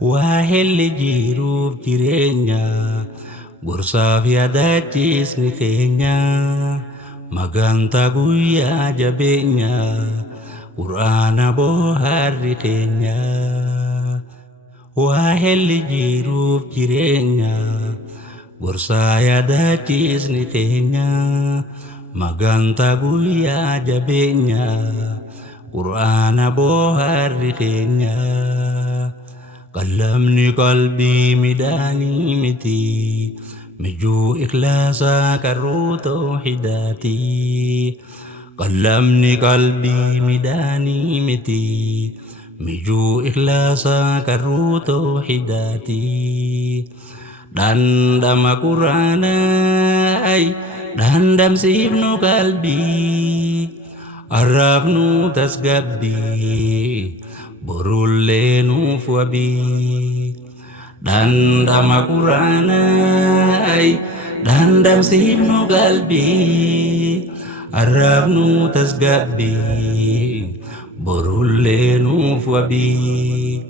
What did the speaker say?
Waahilli jiruuf jireenya gorsaaf yaadachiisni keenya magantaa guyyaa jabeenya quraana booharri keenya. Waahilli jiruuf jireenya gorsaa yaadachiisni keenya magantaa guyyaa jabeenya quraana booharri keenya. Qalamni qalbii midhaanii miti mijuu ikhlaasaa qarruu tawhiidaati. Qalamni qalbii midhaanii miti mijuu ikhlaasaa qarruu tawhiidaati. Dhandhama quraanaa dhandhamsiifnu qalbii arraafnu tasgabbii borullee nuuf wabii. Dhandhama quraanaa dhandhamsiifnu qalbii arraafnu tasgabbii borullee nuuf wabii.